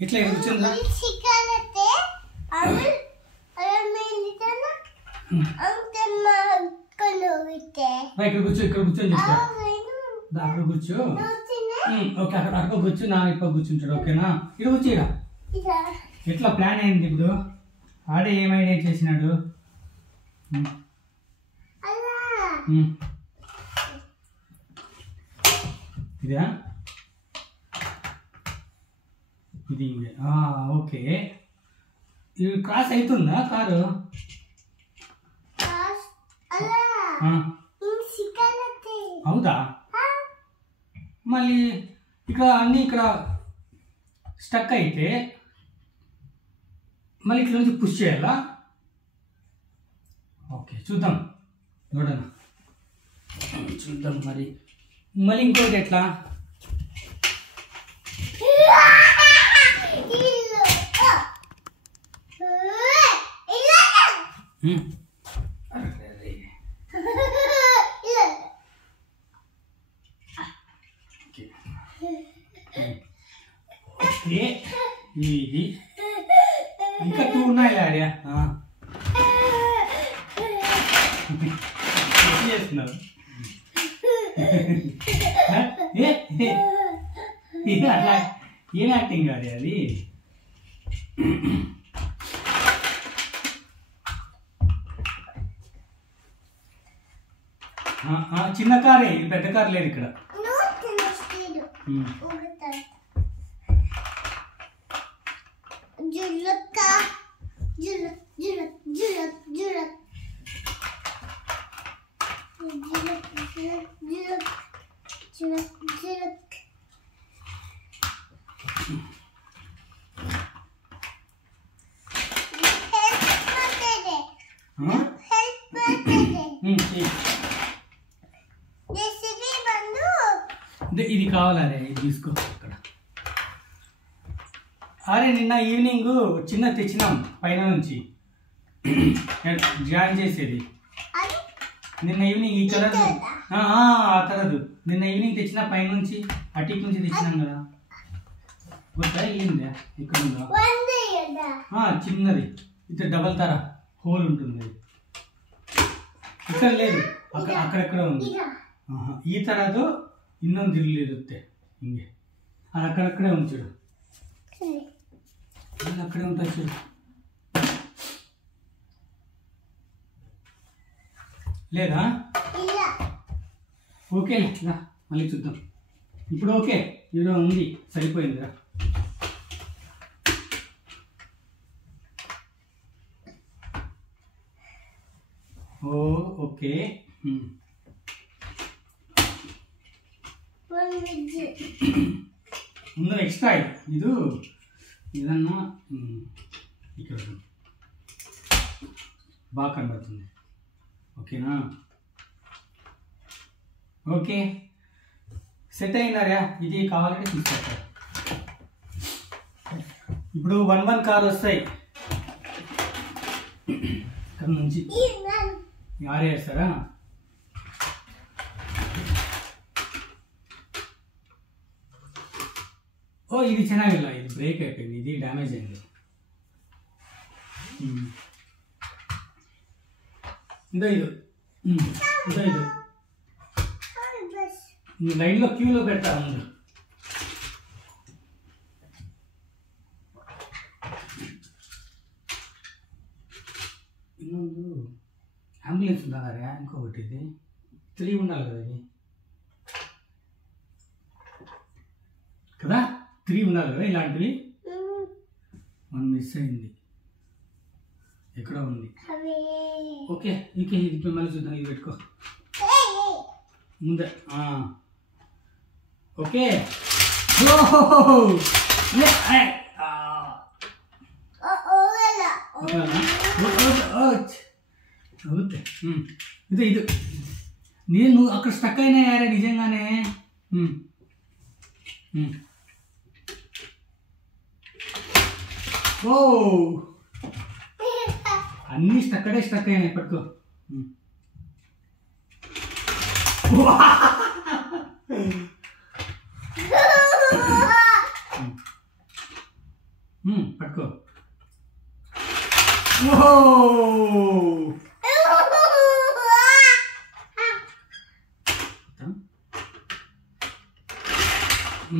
ఇట్లా కూర్చుందా ఇక్కడ కూర్చో ఇక్కడ కూర్చొని చెప్తా అక్కడ కూర్చో ఓకే అక్కడ కూర్చో నా ఇక్కడ కూర్చుంటాడు ఓకేనా ఇక్కడ కూర్చో ఎట్లా ప్లాన్ అయింది ఇప్పుడు ఆడే ఏం ఐడియా చేసినాడు ఇదా ఇది ఓకే ఇది క్రాస్ అవుతుందా కారు అవుదా మళ్ళీ ఇక్కడ అన్నీ ఇక్కడ స్టక్ అయితే మళ్ళీ ఇట్లా నుంచి పుష్ చేయాలా ఓకే చూద్దాం చూడనా చూద్దాం మరి మళ్ళీ ఇంకోటి ఎట్లా ఇది ఇంకా 2 ఉన్నాయి ఆడియా చేస్తున్నారు అట్లా ఏం యాక్టింగ్ ఆడి అది చిన్న కారే ఇది పెద్ద కార్ లేదు ఇక్కడ ఇది కావాలరే ఇది తీసుకో ఇక్కడ అరే నిన్న ఈవినింగ్ చిన్న తెచ్చినాం పైన నుంచి జాయిన్ చేసేది నిన్న ఈవినింగ్ ఈ కలర్ తరదు నిన్న ఈవినింగ్ తెచ్చిన పైన నుంచి అటిక్ నుంచి తెచ్చినాం కదా వద్దా ఏందా ఇక్కడ ఉందా చిన్నది ఇట్లా డబల్ తర హోల్ ఉంటుంది ఇక్కడ లేదు అక్కడెక్కడ ఉంది ఈ తరదు ಇನ್ನೊಂದು ಇರುತ್ತೆ ಹಿಂಗೆ ಅದು ಅಕ್ಕಡಕ್ಕಡೆ ఉంచుడు అది అక్కడే ఉంటుంది చూడు లేదా ఓకే మళ్ళీ చూద్దాం ఇప్పుడు ఓకే ఈడ ఉంది సరిపోయిందిరా ఓకే ముందు ఎక్స్ట్రా ఇది ఏదన్నా ఇక్కడ బాగా కనబడుతుంది ఓకేనా ఓకే సెట్ అయిందారా ఇది కావాలంటే తీసుకొస్తారు ఇప్పుడు 1-1 కార్ వస్తాయి ఇక్కడ నుంచి యారే వేస్తారా ఓ ఇది ಚೆನ್ನಾಗಿಲ್ಲ ఇది బ్రేక్ అయిపోయింది ఇది డ్యామేజ్ అయింది ఇదో ఇది ఇదో ఇది లైన్లో క్యూలో పెడతారు ముందు ಇನ್ನೊಂದು అంబులెన్స్ ఉండాలి ఇంకొకటి ఇది 3 ఉండాలి కదా ఇది కదా 3 ఉండాలి కదా ఇలాంటివి 1 మిస్ అయింది ఎక్కడ ఉంది ఓకే ఇంకే ఇది మళ్ళీ చూద్దాం ఇది పెట్టుకో ముందే ఓకే ఇది ఇది నేను అక్కడ స్టక్ అయినా యారే నిజంగానే ఓ అన్నీ స్టక్ అయినాయి పట్టుకో పట్టుకో.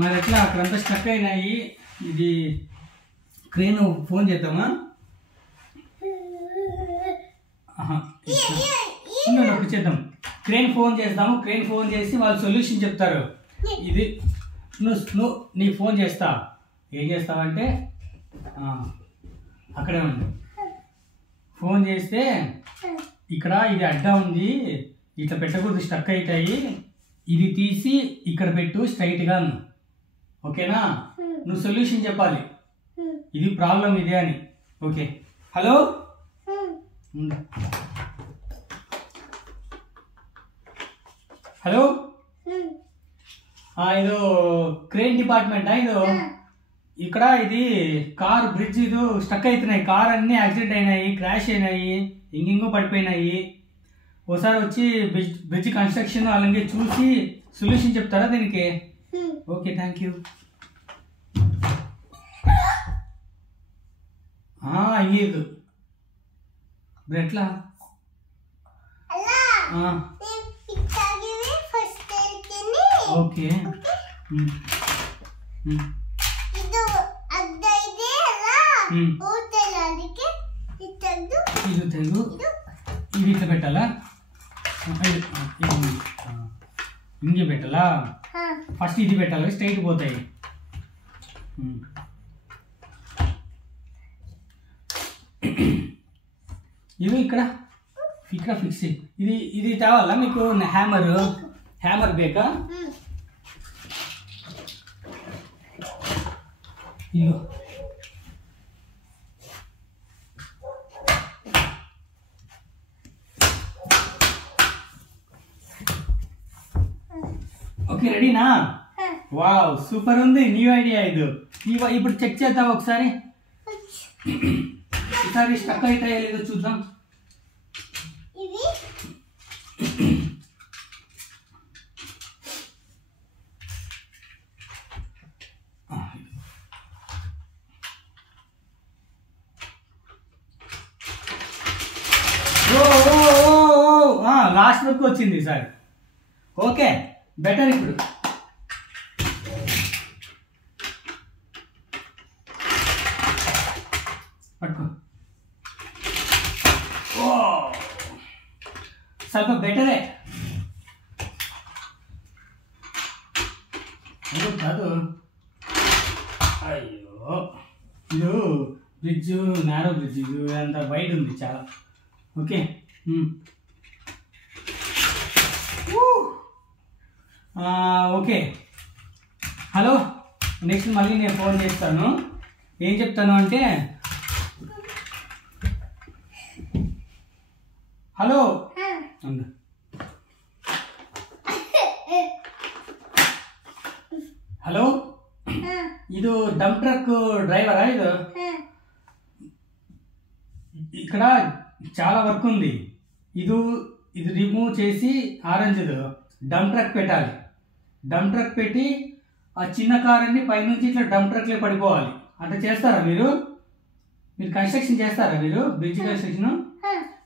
మరి ఎట్లా అక్కడంతా స్టక్ అయినాయి. ఇది క్రేన్ ఫోన్ చేద్దామా? ఒకటి చేద్దాం, క్రేన్ ఫోన్ చేద్దాము. క్రేన్ ఫోన్ చేసి వాళ్ళు సొల్యూషన్ చెప్తారు. ఇది నువ్వు నీ ఫోన్ చేస్తా. ఏం చేస్తావంటే అక్కడే ఉంది. ఫోన్ చేస్తే ఇక్కడ ఇది అడ్డా ఉంది, ఇట్లా పెట్టకూడదు, స్టక్ అవుతాయి, ఇది తీసి ఇక్కడ పెట్టు స్ట్రైట్గా. ఓకేనా? నువ్వు సొల్యూషన్ చెప్పాలి, ఇది ప్రాబ్లం ఇదే అని. ఓకే. హలో, హలో, ಇದು క్రేన్ డిపార్ట్మెంటా? ಇದು ఇక్కడ ఇది కార్ బ్రిడ్జ్ ఇది స్టక్ అవుతున్నాయి. కార్ అన్ని యాక్సిడెంట్ అయినాయి, క్రాష్ అయినాయి, ఇంకింగో పడిపోయినాయి. ఒకసారి వచ్చి బ్రిడ్జ్ కన్స్ట్రక్షన్ అలాగే చూసి సొల్యూషన్ చెప్తారా దీనికి? Okay, thank you. అయ్యేదు ఇప్పుడు ఎట్లా? ఓకే, ఇది తెగు, ఇది ఇట్లా పెట్టాలా? ఇంకే పెట్టాలా? ఫస్ట్ ఇది పెట్టాలి, స్ట్రైట్ పోతాయి. ఇది ఇక్కడ ఇక్కడ ఫిక్స్. ఇది తేవాలా మీకు? హ్యామర్ బేకా? ఇదిగో ఓకే, రెడీనా? వావ్, సూపర్ ఉంది, న్యూ ఐడియా ఇది. ఇప్పుడు చెక్ చేద్దాం ఒకసారి. ఈసారి స్టక్ అవుతాయో లేదో చూద్దాం. లాస్ట్ వరకు వచ్చింది ఈసారి. Okay, better. ఇప్పుడు పట్టుకో. ಸ್ವಲ್ಪ బెటరే కాదు. అయ్యో, ఇది బ్రిడ్జ్ నారో బ్రిడ్జ్, ఇది అంత వైడ్ ఉంది చాలా. Okay, okay. హలో, నెక్స్ట్ మళ్ళీ నేను ఫోన్ చేస్తాను. ఏం చెప్తాను అంటే, హలో, హలో, ಇದು డంప్ ట్రక్ డ్రైవరా? ఇది ఇక్కడ చాలా వర్క్ ఉంది. ఇది రిమూవ్ చేసి ఆరెంజ్ డంప్ ట్రక్ పెట్టాలి. డంప్ ట్రక్ పెట్టి ఆ చిన్న కార్ అన్ని పైనుంచి ఇట్లా డంప్ ట్రక్లే పడిపోవాలి. అట్లా చేస్తారా మీరు? కన్స్ట్రక్షన్ చేస్తారా మీరు? Bridge construction.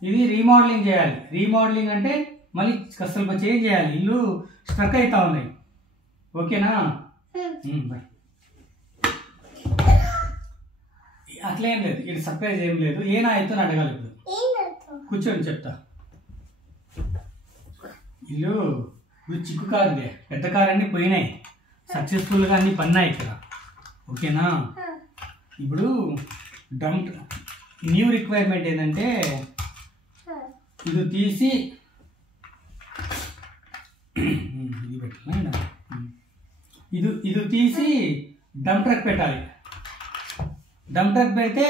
ఇది రీమోడలింగ్ చేయాలి. రీమోడలింగ్ అంటే మళ్ళీ ಸ್ವಲ್ಪ చేంజ్ చేయాలి. ఇల్లు స్ట్రక్ అవుతా ఉన్నాయి. ఓకేనా? బాయ్. అట్లేం లేదు, ఇది సర్ప్రైజ్ ఏం లేదు. ఏనా అయితే అడగాలి. ఇప్పుడు కూర్చొని చెప్తా. ఇల్లు చిక్కు కాదులే, పెద్ద కార్ అన్ని పోయినాయి, సక్సెస్ఫుల్గా అన్ని పన్నాయి ఇక్కడ. ఓకేనా? ఇప్పుడు న్యూ రిక్వైర్మెంట్ ఏంటంటే, ఇది తీసి ఇది పెట్టాలి. ఇది తీసి డంప్ ట్రక్ పెట్టాలి. డంప్ ట్రక్ పెడితే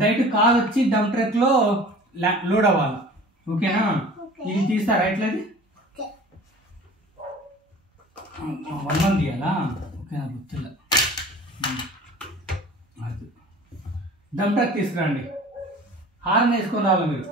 డైరెక్ట్ కార్ వచ్చి డంప్ ట్రక్ లో లోడ్ అవ్వాలి. ఓకేనా? ఇది తీస్తారా ఇట్లది? 1 month తీయాలా? ఓకే, నాకు గుర్తులే. డంప్ ట్రక్ తీసుకురండి. హార్న్ వేసుకొని రావాలి మీరు.